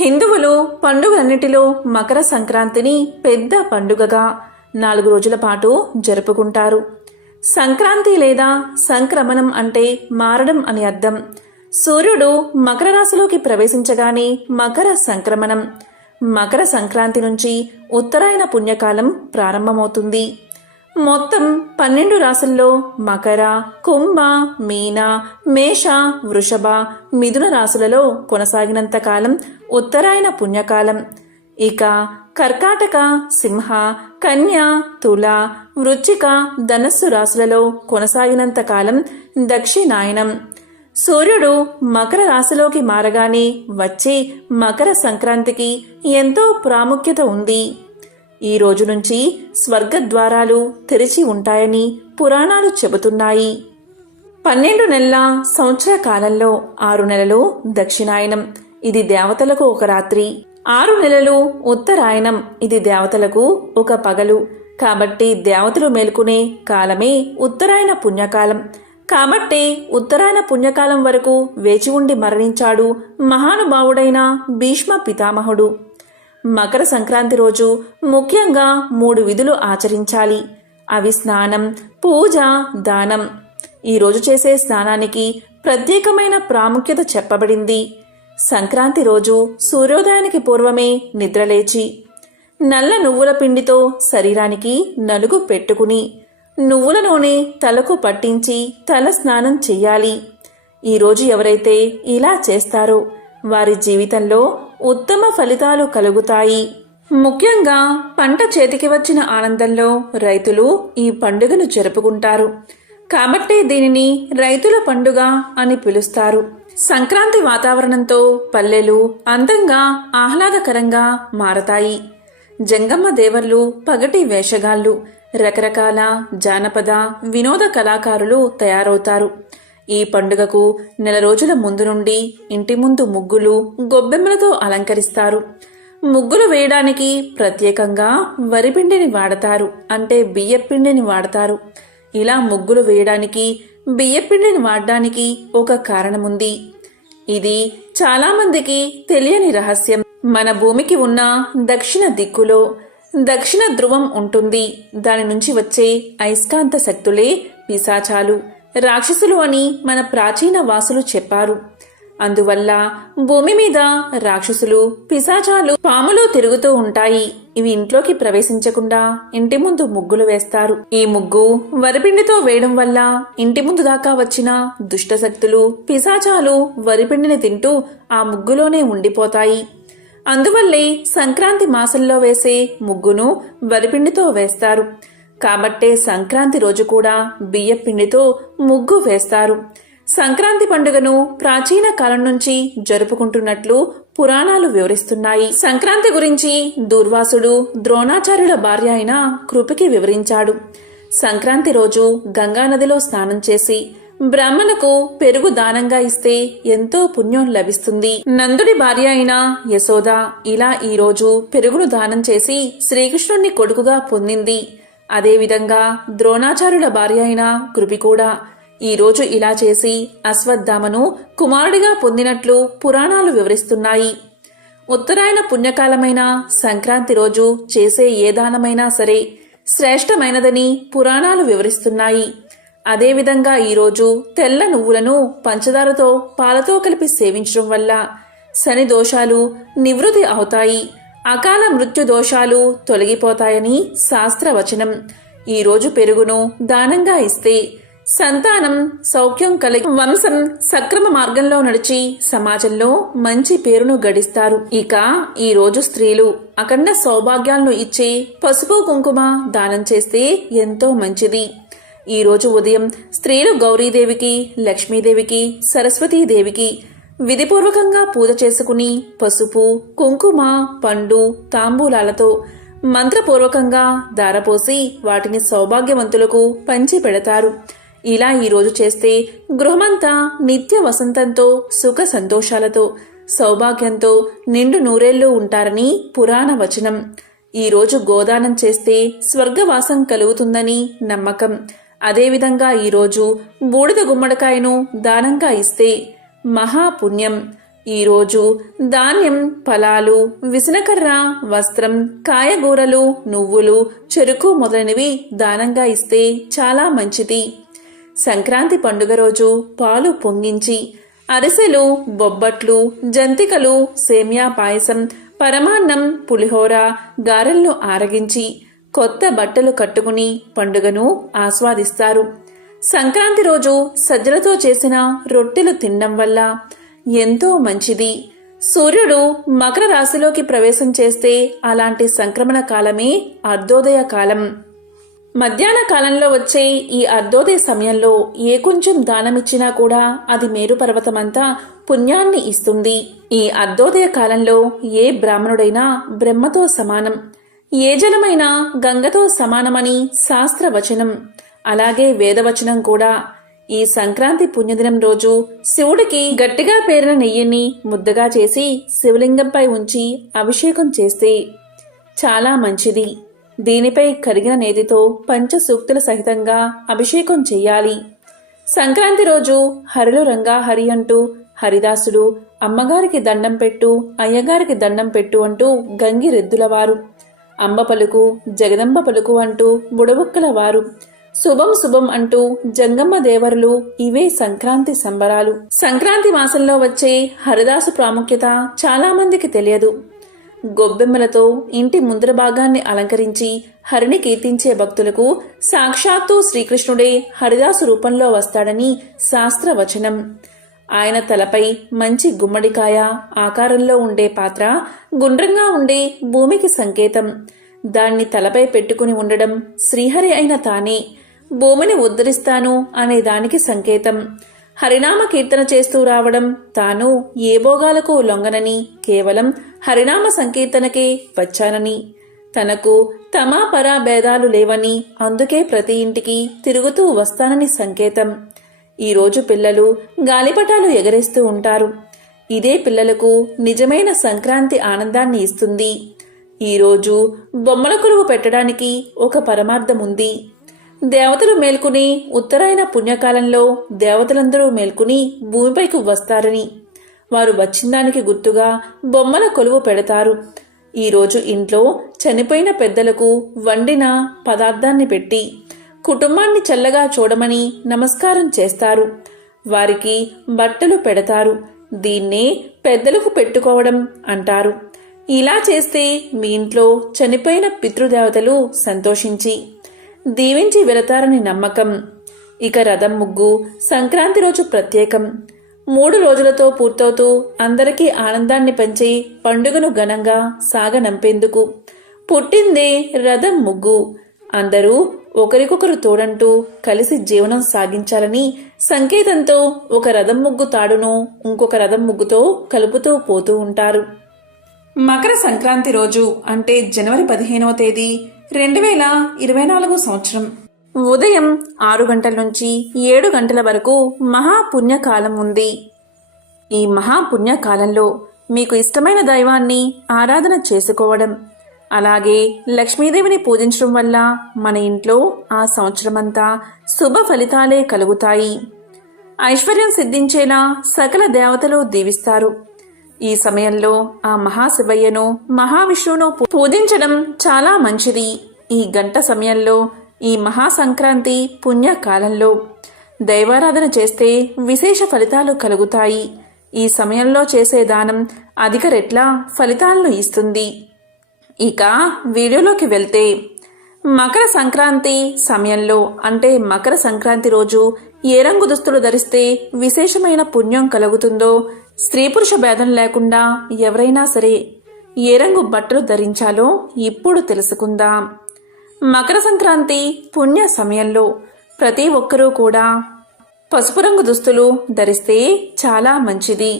హిందువులు పండుగలన్నిటిలో మకర సంక్రాంతిని పెద్ద పండుగగా నాలుగు రోజుల పాటు జరుపుకుంటారు. సంక్రాంతి లేదా సంక్రమణం అంటే మారడం అని అర్థం. సూర్యుడు మకర రాశిలోకి ప్రవేశించగానే మకర సంక్రమణం. మకర సంక్రాంతి నుంచి ఉత్తరాయణ పుణ్యకాలం ప్రారంభమవుతుంది. మొత్తం పన్నెండు రాసుల్లో మకర కుంభ మీన మేష వృషభ మిథున రాశులలో కొనసాగినంత కాలం ఉత్తరాయణ పుణ్యకాలం. ఇక కర్కాటక సింహ కన్య తుల వృచ్చిక ధనస్సు రాశులలో కొనసాగినంత కాలం దక్షిణాయనం. సూర్యుడు మకర రాశిలోకి మారగానే వచ్చే మకర సంక్రాంతికి ఎంతో ప్రాముఖ్యత ఉంది. ఈ రోజు నుంచి స్వర్గ ద్వారాలు తెరిచి ఉంటాయని పురాణాలు చెబుతున్నాయి. పన్నెండు నెలల సంవత్సర కాలంలో ఆరు నెలలు దక్షిణాయనం. ఇది దేవతలకు ఒక రాత్రి. ఆరు నెలలు ఉత్తరాయణం. ఇది దేవతలకు ఒక పగలు. కాబట్టి దేవతలు మేల్కొనే కాలమే ఉత్తరాయణ పుణ్యకాలం. కాబట్టి ఉత్తరాయణ పుణ్యకాలం వరకు వేచి ఉండి మరణించాడు మహానుభావుడైన భీష్మ పితామహుడు. మకర సంక్రాంతి రోజు ముఖ్యంగా మూడు విధులు ఆచరించాలి. అవి స్నానం పూజ దానం. ఈరోజు చేసే స్నానానికి ప్రత్యేకమైన ప్రాముఖ్యత చెప్పబడింది. సంక్రాంతి రోజు సూర్యోదయానికి పూర్వమే నిద్రలేచి నల్ల నువ్వుల పిండితో శరీరానికి నలుగు పెట్టుకుని నువ్వుల నూనె తలకు పట్టించి తల స్నానం చెయ్యాలి. ఈరోజు ఎవరైతే ఇలా చేస్తారో వారి జీవితంలో ఉత్తమ ఫలితాలు కలుగుతాయి. ముఖ్యంగా పంట చేతికి వచ్చిన ఆనందంలో రైతులు ఈ పండుగను జరుపుకుంటారు. కాబట్టే దీనిని రైతుల పండుగ అని పిలుస్తారు. సంక్రాంతి వాతావరణంతో పల్లెలు అందంగా ఆహ్లాదకరంగా మారతాయి. జంగమ్మ దేవర్లు పగటి వేషగాళ్ళు రకరకాల జానపద వినోద కళాకారులు తయారవుతారు. ఈ పండుగకు నెల రోజుల ముందు నుండి ఇంటి ముందు ముగ్గులు గొబ్బెమ్మలతో అలంకరిస్తారు. ముగ్గులు వేయడానికి ప్రత్యేకంగా వరిపిండిని వాడతారు అంటే బియ్యపిండిని వాడతారు. ఇలా ముగ్గులు వేయడానికి బియ్యపిండిని వాడడానికి ఒక కారణముంది. ఇది చాలామందికి తెలియని రహస్యం. మన భూమికి ఉన్న దక్షిణ దిక్కులో దక్షిణ ధ్రువం ఉంటుంది. దాని నుంచి వచ్చే అయస్కాంత శక్తులే పిశాచాలు. రాక్షసులు అని మన ప్రాచీన వాసులు చెప్పారు. అందువల్ల భూమి మీద రాక్షసులు పిశాచాలు పాములు తిరుగుతూ ఉంటాయి. ఇవి ఇంట్లోకి ప్రవేశించకుండా ఇంటి ముందు ముగ్గులు వేస్తారు. ఈ ముగ్గు వరిపిండితో వేయడం వల్ల ఇంటి ముందు దాకా వచ్చిన దుష్టశక్తులు పిశాచాలు వరిపిండిని తింటూ ఆ ముగ్గులోనే ఉండిపోతాయి. అందువల్లే సంక్రాంతి మాసంలో వేసే ముగ్గును వరిపిండితో వేస్తారు. కాబట్టే సంక్రాంతి రోజు కూడా బియ్యపిండితో ముగ్గు వేస్తారు. సంక్రాంతి పండుగను ప్రాచీన కాలం నుంచి జరుపుకుంటున్నట్లు పురాణాలు వివరిస్తున్నాయి. సంక్రాంతి గురించి దూర్వాసుడు ద్రోణాచార్యుల భార్య అయిన కృపికి వివరించాడు. సంక్రాంతి రోజు గంగానదిలో స్నానం చేసి బ్రాహ్మణకు పెరుగు దానంగా ఇస్తే ఎంతో పుణ్యం లభిస్తుంది. నందుడి భార్య అయిన యశోద ఇలా ఈ రోజు పెరుగును దానం చేసి శ్రీకృష్ణుణ్ణి కొడుకుగా పొందింది. అదేవిధంగా ద్రోణాచార్యుల భార్య అయిన కృపి కూడా ఈరోజు ఇలా చేసి అశ్వత్థామను కుమారుడిగా పొందినట్లు పురాణాలు వివరిస్తున్నాయి. ఉత్తరాయణ పుణ్యకాలమైన సంక్రాంతి రోజు చేసే ఏ దానమైనా సరే శ్రేష్టమైనదని పురాణాలు వివరిస్తున్నాయి. అదేవిధంగా ఈరోజు తెల్ల నువ్వులను పంచదారతో పాలతో కలిపి సేవించడం వల్ల శని దోషాలు నివృత్తి అవుతాయి. అకాల మృత్యు దోషాలు తొలగిపోతాయని శాస్త్రవచనం. ఈరోజు పెరుగును దానంగా ఇస్తే సంతానం సౌఖ్యం కలిగి వంశం సక్రమ మార్గంలో నడిచి సమాజంలో మంచి పేరును గడిస్తారు. ఇక ఈ రోజు స్త్రీలు అఖండ సౌభాగ్యాలను ఇచ్చి పసుపు కుంకుమ దానం చేస్తే ఎంతో మంచిది. ఈ రోజు ఉదయం స్త్రీలు గౌరీదేవికి లక్ష్మీదేవికి సరస్వతీదేవికి విధిపూర్వకంగా పూజ చేసుకుని పసుపు కుంకుమ పండు తాంబూలాలతో మంత్రపూర్వకంగా దారపోసి వాటిని సౌభాగ్యవంతులకు పంచి పెడతారు ఇలా ఈరోజు చేస్తే గృహమంతా నిత్య వసంతంతో సుఖ సంతోషాలతో సౌభాగ్యంతో నిండు నూరేళ్ళు ఉంటారని పురాణ వచనం. ఈరోజు గోదానం చేస్తే స్వర్గవాసం కలుగుతుందని నమ్మకం. అదేవిధంగా ఈరోజు బూడిద గుమ్మడికాయను దానంగా ఇస్తే మహాపుణ్యం. ఈరోజు ధాన్యం ఫలాలు విసనకర్ర వస్త్రం కాయగూరలు నువ్వులు చెరుకు మొదలైనవి దానంగా ఇస్తే చాలా మంచిది. సంక్రాంతి పండుగ రోజు పాలు పొంగించి అరిసెలు బొబ్బట్లు జంతికలు సేమ్యా పాయసం పరమాన్నం పులిహోర గారెలను ఆరగించి కొత్త బట్టలు కట్టుకుని పండుగను ఆస్వాదిస్తారు. సంక్రాంతి రోజు సజ్జలతో చేసిన రొట్టెలు తినడం వల్ల ఎంతో మంచిది. సూర్యుడు మకర రాశిలోకి ప్రవేశం చేస్తే అలాంటి సంక్రమణ కాలమే అర్ధోదయ కాలం. మధ్యాహ్న కాలంలో వచ్చే ఈ అర్ధోదయ సమయంలో ఏ కొంచెం దానమిచ్చినా కూడా అది మేరుపర్వతమంతా పుణ్యాన్ని ఇస్తుంది. ఈ అర్ధోదయ కాలంలో ఏ బ్రాహ్మణుడైనా బ్రహ్మతో సమానం. ఏ జలమైనా గంగతో సమానమని శాస్త్రవచనం. అలాగే వేదవచనం కూడా. ఈ సంక్రాంతి పుణ్యదినం రోజు శివుడికి గట్టిగా పేరిన నెయ్యిని ముద్దగా చేసి శివలింగంపై ఉంచి అభిషేకం చేస్తే చాలా మంచిది. దీనిపై కరిగిన నేతితో పంచసూక్తుల సహితంగా అభిషేకం చెయ్యాలి. సంక్రాంతి రోజు హరిలో రంగా హరి అంటూ హరిదాసుడు అమ్మగారికి దండం పెట్టు అయ్యగారికి దండం పెట్టు అంటూ గంగిరెద్దులవారు. అంబ పలుకు జగదంబ పలుకు అంటూ బుడబుక్కల వారు శుభం శుభం అంటూ జంగమ్మ దేవరులు ఇవే సంక్రాంతి సంబరాలు. సంక్రాంతి మాసంలో వచ్చే హరిదాసు ప్రాముఖ్యత చాలా మందికి తెలియదు. గొబ్బెమ్మలతో ఇంటి ముందర భాగాన్ని అలంకరించి హరిని కీర్తించే భక్తులకు సాక్షాత్తు శ్రీకృష్ణుడే హరిదాసు రూపంలో వస్తాడని శాస్త్రవచనం. ఆయన తలపై మంచి గుమ్మడికాయ ఆకారంలో ఉండే పాత్ర గుండ్రంగా ఉండే భూమికి సంకేతం. దాన్ని తలపై పెట్టుకుని ఉండడం శ్రీహరి అయిన తానే. భూమిని ఉద్ధరిస్తాను అనే దానికి సంకేతం. హరినామ కీర్తన చేస్తూ రావడం తాను ఏ భోగాలకు లొంగనని కేవలం హరినామ సంకీర్తనకే వచ్చానని. తనకు తమా పరా భేదాలు లేవని అందుకే ప్రతి ఇంటికి తిరుగుతూ వస్తానని సంకేతం. ఈరోజు పిల్లలు గాలిపటాలు ఎగరేస్తూ ఉంటారు. ఇదే పిల్లలకు నిజమైన సంక్రాంతి ఆనందాన్ని ఇస్తుంది. ఈరోజు బొమ్మల కొలువు పెట్టడానికి ఒక పరమార్థం ఉంది దేవతలు మేల్కొని ఉత్తరాయణ పుణ్యకాలంలో దేవతలందరూ మేల్కొని భూమిపైకి వస్తారని. వారు వచ్చిందానికి గుర్తుగా బొమ్మల కొలువు పెడతారు. ఈరోజు ఇంట్లో చనిపోయిన పెద్దలకు వండిన పదార్థాన్ని పెట్టి కుటుంబాన్ని చల్లగా చూడమని నమస్కారం చేస్తారు. వారికి బట్టలు పెడతారు. దీన్నే పెద్దలకు పెట్టుకోవడం అంటారు. ఇలా చేస్తే మీ ఇంట్లో చనిపోయిన పితృదేవతలు సంతోషించి దీవించి వెళతారని నమ్మకం. ఇక రథం ముగ్గు సంక్రాంతి రోజు ప్రత్యేకం. మూడు రోజులతో పూర్తవుతూ అందరికీ ఆనందాన్ని పంచి పండుగను ఘనంగా సాగనంపేందుకు. పుట్టిందే రథం ముగ్గు. అందరూ ఒకరికొకరు తోడంటూ కలిసి జీవనం సాగించాలని సంకేతంతో ఒక రథం ముగ్గు తాడును ఇంకొక రథం ముగ్గుతో కలుపుతూ పోతూ ఉంటారు. మకర సంక్రాంతి రోజు అంటే జనవరి పదిహేనవ తేదీ రెండు వేల ఇరవై నాలుగు సంవత్సరం. ఉదయం ఆరు గంటల నుంచి ఏడు గంటల వరకు మహాపుణ్యకాలం ఉంది. ఈ మహాపుణ్యకాలంలో మీకు ఇష్టమైన దైవాన్ని ఆరాధన చేసుకోవడం అలాగే లక్ష్మీదేవిని పూజించడం వల్ల మన ఇంట్లో ఆ సంవత్సరమంతా శుభ ఫలితాలే కలుగుతాయి. ఐశ్వర్యం సిద్ధించేలా సకల దేవతలు దీవిస్తారు. ఈ సమయంలో ఆ మహాశివయ్యను మహావిష్ణువును పూజించడం చాలా మంచిది. ఈ గంట సమయంలో ఈ మహాసంక్రాంతి పుణ్యకాలంలో దైవారాధన చేస్తే విశేష ఫలితాలు కలుగుతాయి. ఈ సమయంలో చేసే దానం అధిక రెట్ల ఫలితాలను ఇస్తుంది. ఇక వీడియోలోకి వెళ్తే మకర సంక్రాంతి సమయంలో అంటే మకర సంక్రాంతి రోజు ఏ రంగు దుస్తులు ధరిస్తే విశేషమైన పుణ్యం కలుగుతుందో స్త్రీ పురుష భేదం లేకుండా ఎవరైనా సరే ఏ రంగు బట్టలు ధరించాలో ఇప్పుడు తెలుసుకుందాం. మకర సంక్రాంతి పుణ్య సమయంలో ప్రతి ఒక్కరూ కూడా పసుపు రంగు దుస్తులు ధరిస్తే చాలా మంచిది.